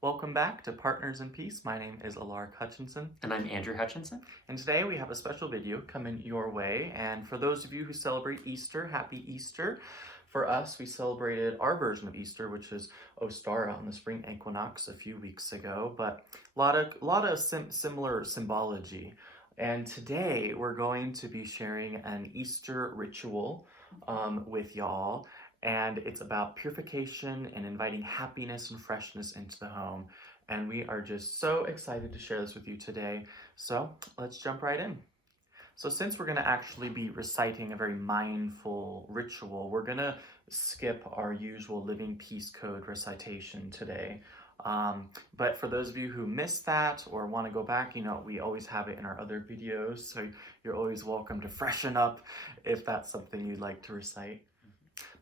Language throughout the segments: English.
Welcome back to Partners in Peace. My name is Alaric Hutchinson. And I'm Andrew Hutchinson. And today we have a special video coming your way. And for those of you who celebrate Easter, happy Easter. For us, we celebrated our version of Easter, which is Ostara on the spring equinox a few weeks ago. But a lot of similar symbology. And today we're going to be sharing an Easter ritual with y'all. And it's about purification and inviting happiness and freshness into the home. And we are just so excited to share this with you today. So let's jump right in. So since we're going to actually be reciting a very mindful ritual, we're going to skip our usual Living Peace Code recitation today. But for those of you who missed that or want to go back, we always have it in our other videos. So you're always welcome to freshen up if that's something you'd like to recite.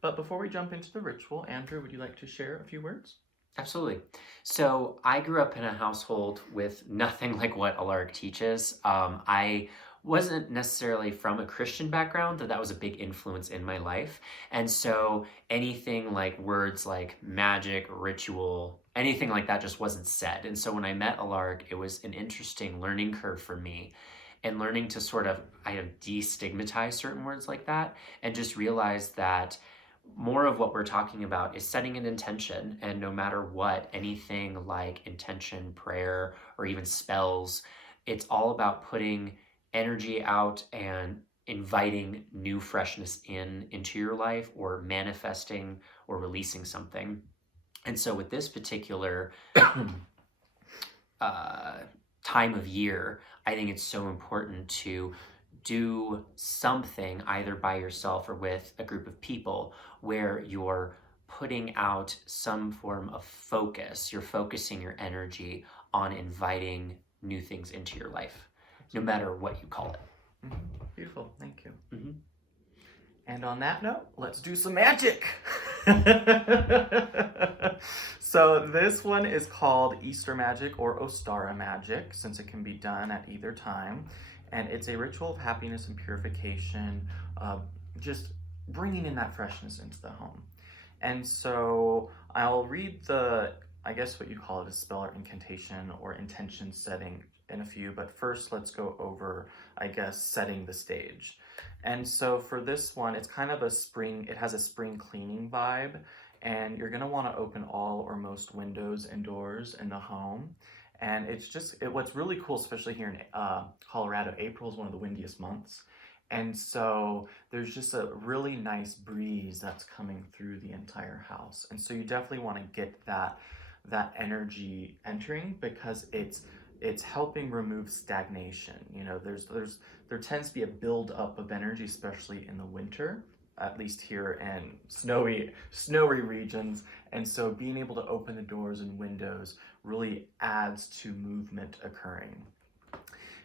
But before we jump into the ritual, Andrew, would you like to share a few words? Absolutely. So I grew up in a household with nothing like what Alaric teaches. I wasn't necessarily from a Christian background, though that was a big influence in my life. And so anything like words like magic, ritual, anything like that just wasn't said. And so when I met Alaric, it was an interesting learning curve for me. And learning to sort of, destigmatize certain words like that and just realize that more of what we're talking about is setting an intention. And no matter what, anything like intention, prayer, or even spells, it's all about putting energy out and inviting new freshness into your life or manifesting or releasing something. And so with this particular time of year, I think it's so important to do something either by yourself or with a group of people where you're putting out some form of focus. You're focusing your energy on inviting new things into your life, no matter what you call it. Mm-hmm. Beautiful. Thank you. Mm-hmm. And on that note, let's do some magic. So this one is called Easter magic or Ostara magic, since it can be done at either time. And it's a ritual of happiness and purification, just bringing in that freshness into the home. And so I'll read I guess what you call it, a spell or incantation or intention setting in a few, but first let's go over, I guess, setting the stage. And so for this one, it's kind of it has a spring cleaning vibe, and you're gonna wanna open all or most windows and doors in the home. And it's what's really cool, especially here in Colorado, April is one of the windiest months. And so there's just a really nice breeze that's coming through the entire house. And so you definitely want to get that energy entering, because it's helping remove stagnation. There tends to be a buildup of energy, especially in the winter, at least here in snowy regions. And so being able to open the doors and windows really adds to movement occurring.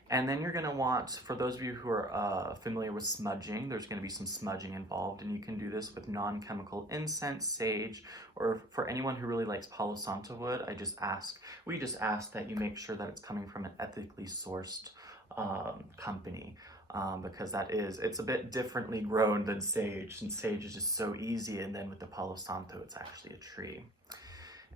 And then you're gonna want, for those of you who are familiar with smudging, there's gonna be some smudging involved, and you can do this with non-chemical incense, sage, or for anyone who really likes Palo Santo wood, we just ask that you make sure that it's coming from an ethically sourced company. Because it's a bit differently grown than sage, since sage is just so easy, and then with the Palo Santo, it's actually a tree.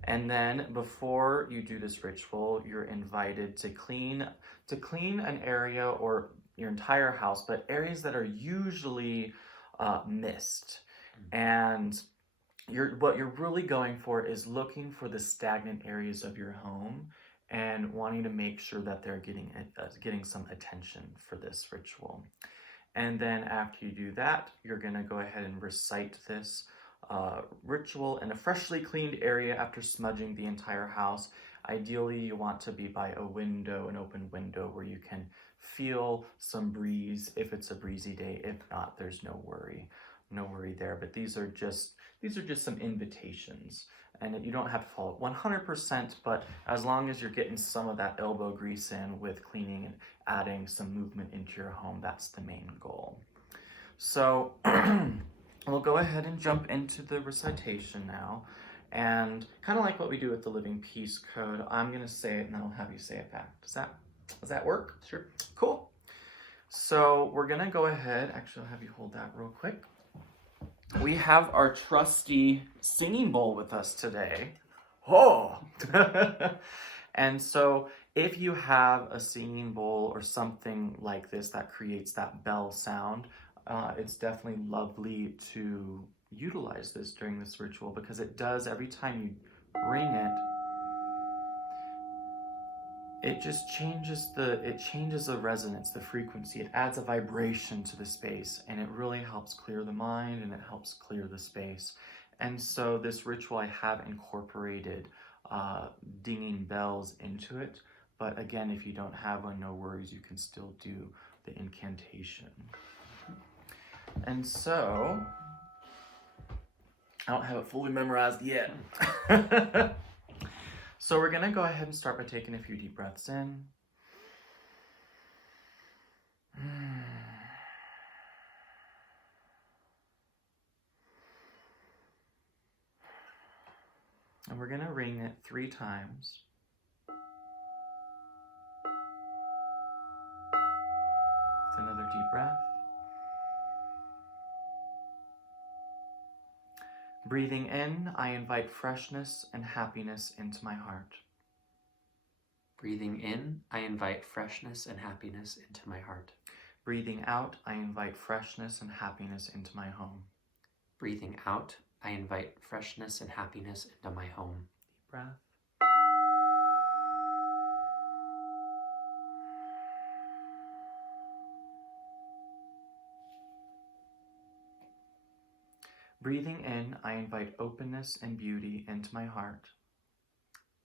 And then before you do this ritual, you're invited to clean an area or your entire house, but areas that are usually missed. And what you're really going for is looking for the stagnant areas of your home and wanting to make sure that they're getting some attention for this ritual. And then after you do that, you're going to go ahead and recite this ritual in a freshly cleaned area after smudging the entire house. Ideally, you want to be by an open window where you can feel some breeze if it's a breezy day. If not, there's no worry there. But these are just some invitations, and you don't have to follow it 100%, but as long as you're getting some of that elbow grease in with cleaning and adding some movement into your home, that's the main goal. So we'll go ahead and jump into the recitation now. And kind of like what we do with the Living Peace Code, I'm going to say it and I'll have you say it back. Does that work? Sure. Cool. So we're going to go ahead. Actually, I'll have you hold that real quick. We have our trusty singing bowl with us today. oh. And so if you have a singing bowl or something like this that creates that bell sound, it's definitely lovely to utilize this during this ritual, because it does, every time you ring it, it just changes the resonance, the frequency. It adds a vibration to the space, and it really helps clear the mind, and it helps clear the space. And so this ritual, I have incorporated dinging bells into it. But again, if you don't have one, no worries, you can still do the incantation. And so, I don't have it fully memorized yet. So we're gonna go ahead and start by taking a few deep breaths in. And we're gonna ring it 3 times. With another deep breath. Breathing in, I invite freshness and happiness into my heart. Breathing in, I invite freshness and happiness into my heart. Breathing out, I invite freshness and happiness into my home. Breathing out, I invite freshness and happiness into my home. Deep breath. Breathing in, I invite openness and beauty into my heart.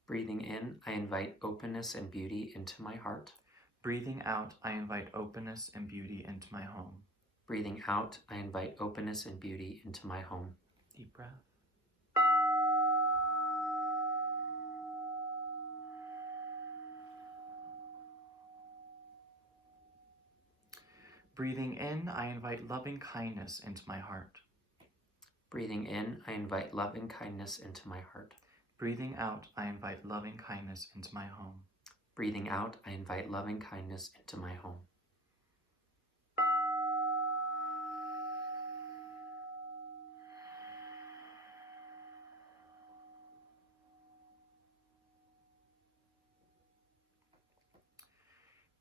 Breathing in, I invite openness and beauty into my heart. Breathing out, I invite openness and beauty into my home. Breathing out, I invite openness and beauty into my home. Deep breath. Breathing in, I invite loving kindness into my heart. Breathing in, I invite loving kindness into my heart. Breathing out, I invite loving kindness into my home. Breathing out, I invite loving kindness into my home.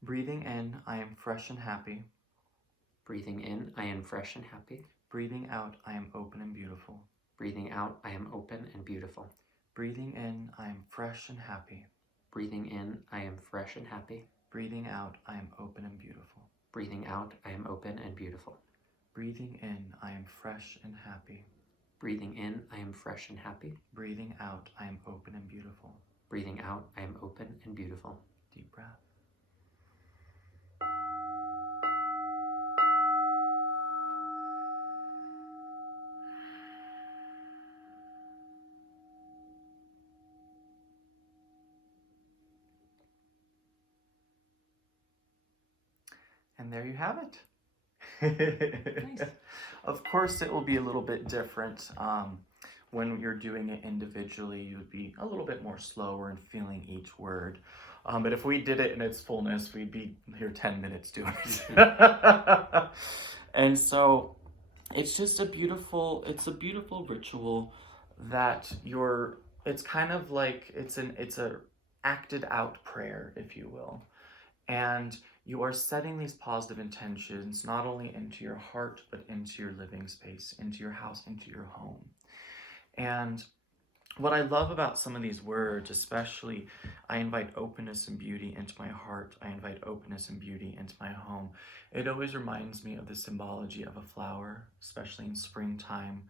Breathing in, I am fresh and happy. Breathing in, I am fresh and happy. Breathing out, I am open and beautiful. Breathing out, I am open and beautiful. Breathing in, I am fresh and happy. Breathing in, I am fresh and happy. Breathing out, I am open and beautiful. Breathing out, I am open and beautiful. Breathing in, I am fresh and happy. Breathing in, I am fresh and happy. Breathing out, I am open and beautiful. Breathing out, I am open and beautiful. Deep breath. And there you have it. Nice. Of course, it will be a little bit different. When you're doing it individually, you would be a little bit more slower and feeling each word. But if we did it in its fullness, we'd be here 10 minutes doing it. And so it's just a beautiful ritual that it's kind of like, it's a acted out prayer, if you will. And you are setting these positive intentions not only into your heart, but into your living space, into your house, into your home. And what I love about some of these words, especially, I invite openness and beauty into my heart. I invite openness and beauty into my home. It always reminds me of the symbology of a flower, especially in springtime,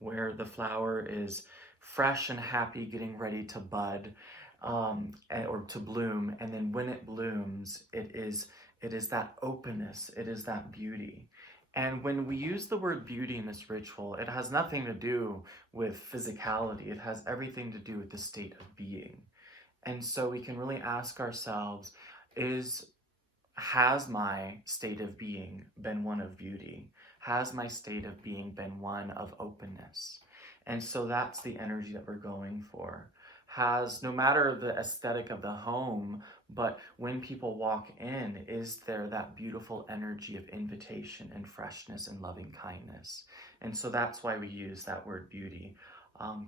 where the flower is fresh and happy, getting ready to bud. Or to bloom, and then when it blooms, it is that openness, it is that beauty. And when we use the word beauty in this ritual, it has nothing to do with physicality. It has everything to do with the state of being. And so we can really ask ourselves, has my state of being been one of beauty? Has my state of being been one of openness? And so that's the energy that we're going for. No matter the aesthetic of the home, but when people walk in, is there that beautiful energy of invitation and freshness and loving kindness? And so that's why we use that word beauty.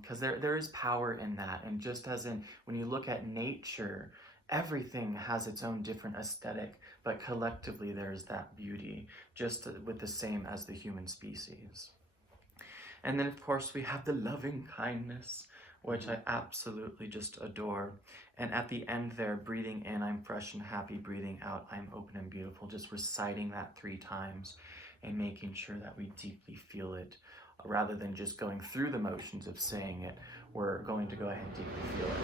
because there is power in that. And just as in when you look at nature, everything has its own different aesthetic, but collectively there's that beauty, just with the same as the human species. And then, of course, we have the loving kindness, which I absolutely just adore. And at the end there, breathing in, I'm fresh and happy. Breathing out, I'm open and beautiful. Just reciting that 3 times and making sure that we deeply feel it. Rather than just going through the motions of saying it, we're going to go ahead and deeply feel it.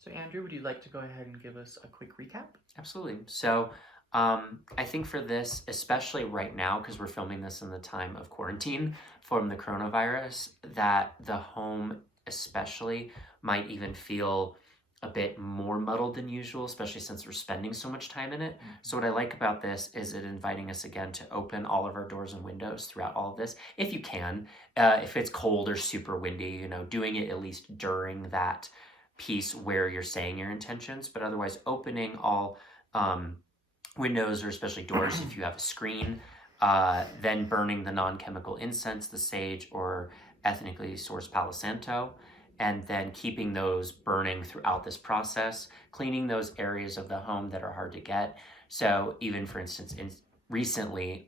So Andrew, would you like to go ahead and give us a quick recap? Absolutely. So I think for this, especially right now, because we're filming this in the time of quarantine from the coronavirus, that the home especially might even feel a bit more muddled than usual, especially since we're spending so much time in it. So what I like about this is it inviting us again to open all of our doors and windows throughout all of this, if you can. If it's cold or super windy, doing it at least during that piece where you're saying your intentions, but otherwise opening all windows or especially doors if you have a screen, then burning the non-chemical incense, the sage or ethnically sourced Palo Santo, and then keeping those burning throughout this process, cleaning those areas of the home that are hard to get. So even for instance, recently,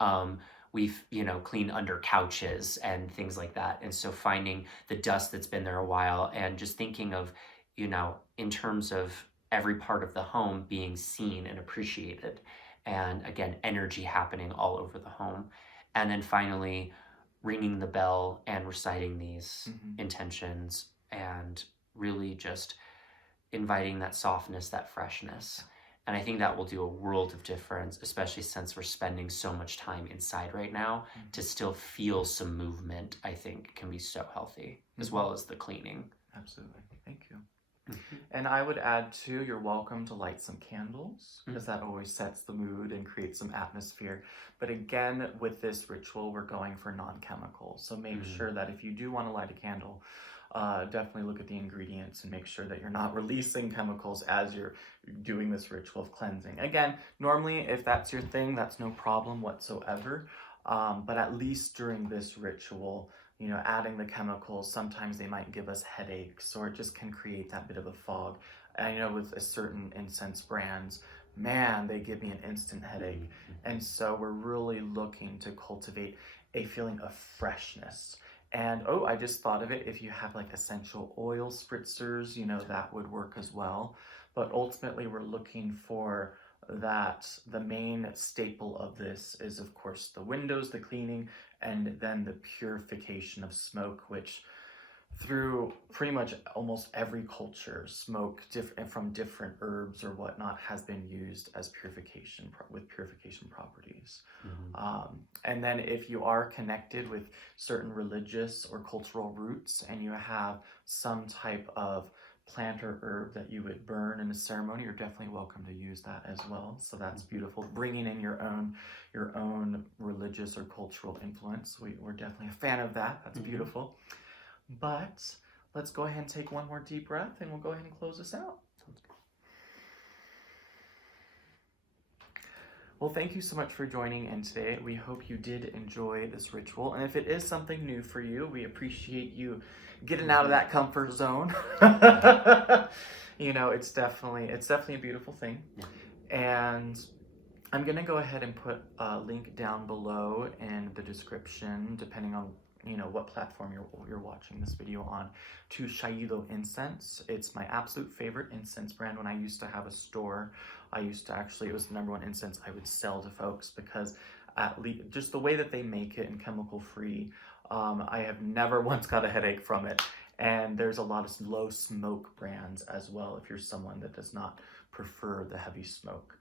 we've cleaned under couches and things like that. And so finding the dust that's been there a while and just thinking of, in terms of every part of the home being seen and appreciated. And again, energy happening all over the home. And then finally, ringing the bell and reciting these intentions and really just inviting that softness, that freshness. And I think that will do a world of difference, especially since we're spending so much time inside right now. To still feel some movement, I think, can be so healthy, as well as the cleaning. Absolutely. Thank you. And I would add too, you're welcome to light some candles, because that always sets the mood and creates some atmosphere. But again, with this ritual, we're going for non-chemical. So make sure that if you do want to light a candle, definitely look at the ingredients and make sure that you're not releasing chemicals as you're doing this ritual of cleansing. Again, normally if that's your thing, that's no problem whatsoever. But at least during this ritual, adding the chemicals, sometimes they might give us headaches, or it just can create that bit of a fog. I know with a certain incense brands, man, they give me an instant headache. And so we're really looking to cultivate a feeling of freshness. And I just thought of it, if you have like essential oil spritzers, that would work as well. But ultimately we're looking for that the main staple of this is, of course, the windows, the cleaning, and then the purification of smoke, which through pretty much almost every culture, smoke from different herbs or whatnot has been used as purification, with purification properties. And then if you are connected with certain religious or cultural roots and you have some type of plant or herb that you would burn in a ceremony, you're definitely welcome to use that as well. So that's beautiful. Bringing in your own religious or cultural influence. We're definitely a fan of that. That's beautiful. But let's go ahead and take one more deep breath and we'll go ahead and close this out. Well, thank you so much for joining in today. We hope you did enjoy this ritual. And if it is something new for you, we appreciate you getting out of that comfort zone. It's definitely a beautiful thing. And I'm going to go ahead and put a link down below in the description, depending on what platform you're watching this video on, to Shailo incense. It's my absolute favorite incense brand. When I used to have a store, it was the number one incense I would sell to folks, because at least just the way that they make it and chemical free, I have never once got a headache from it. And there's a lot of low smoke brands as well, if you're someone that does not prefer the heavy smoke,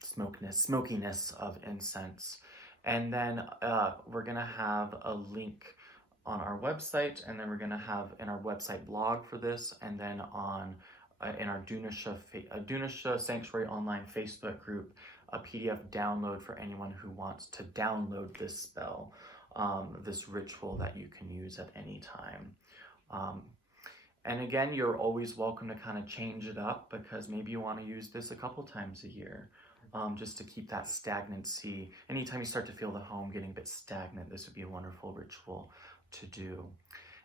smokiness of incense. And then we're going to have a link on our website, and then we're going to have in our website blog for this, and then on in our Dunisha Sanctuary online Facebook group, a PDF download for anyone who wants to download this spell, this ritual that you can use at any time. And again, you're always welcome to kind of change it up, because maybe you want to use this a couple times a year. just to keep that stagnancy. Anytime you start to feel the home getting a bit stagnant, this would be a wonderful ritual to do.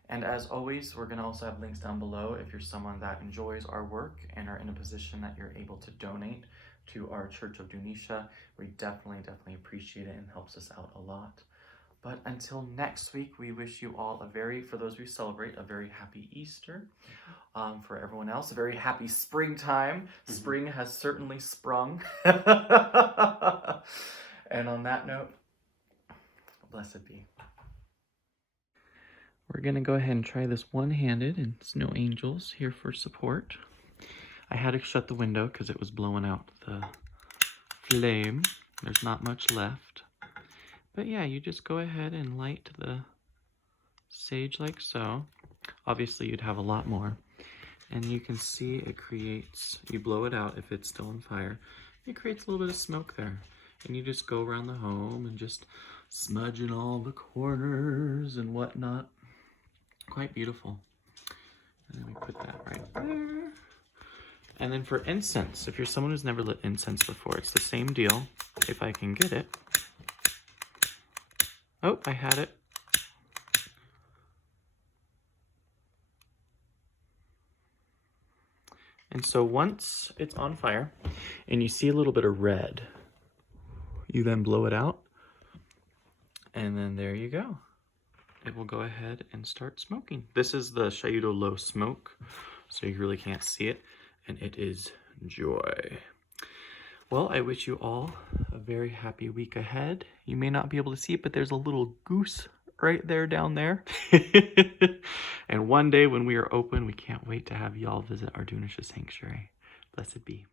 And as always, we're going to also have links down below if you're someone that enjoys our work and are in a position that you're able to donate to our Church of Dunisha. We definitely appreciate it and helps us out a lot. But until next week, we wish you all for those who celebrate, a very happy Easter. For everyone else, a very happy springtime. Spring has certainly sprung. And on that note, blessed be. We're going to go ahead and try this one-handed and snow angels here for support. I had to shut the window because it was blowing out the flame. There's not much left. But yeah, you just go ahead and light the sage like so. Obviously, you'd have a lot more. And you can see it creates, you blow it out if it's still on fire, it creates a little bit of smoke there. And you just go around the home and just smudge in all the corners and whatnot. Quite beautiful. And then we put that right there. And then for incense, if you're someone who's never lit incense before, it's the same deal. If I can get it. Oh, I had it. And so once it's on fire and you see a little bit of red, you then blow it out. And then there you go. It will go ahead and start smoking. This is the Shayudo low smoke, so you really can't see it, and it is joy. Well, I wish you all a very happy week ahead. You may not be able to see it, but there's a little goose right there down there. And one day when we are open, we can't wait to have y'all visit our Dunisha Sanctuary. Blessed be.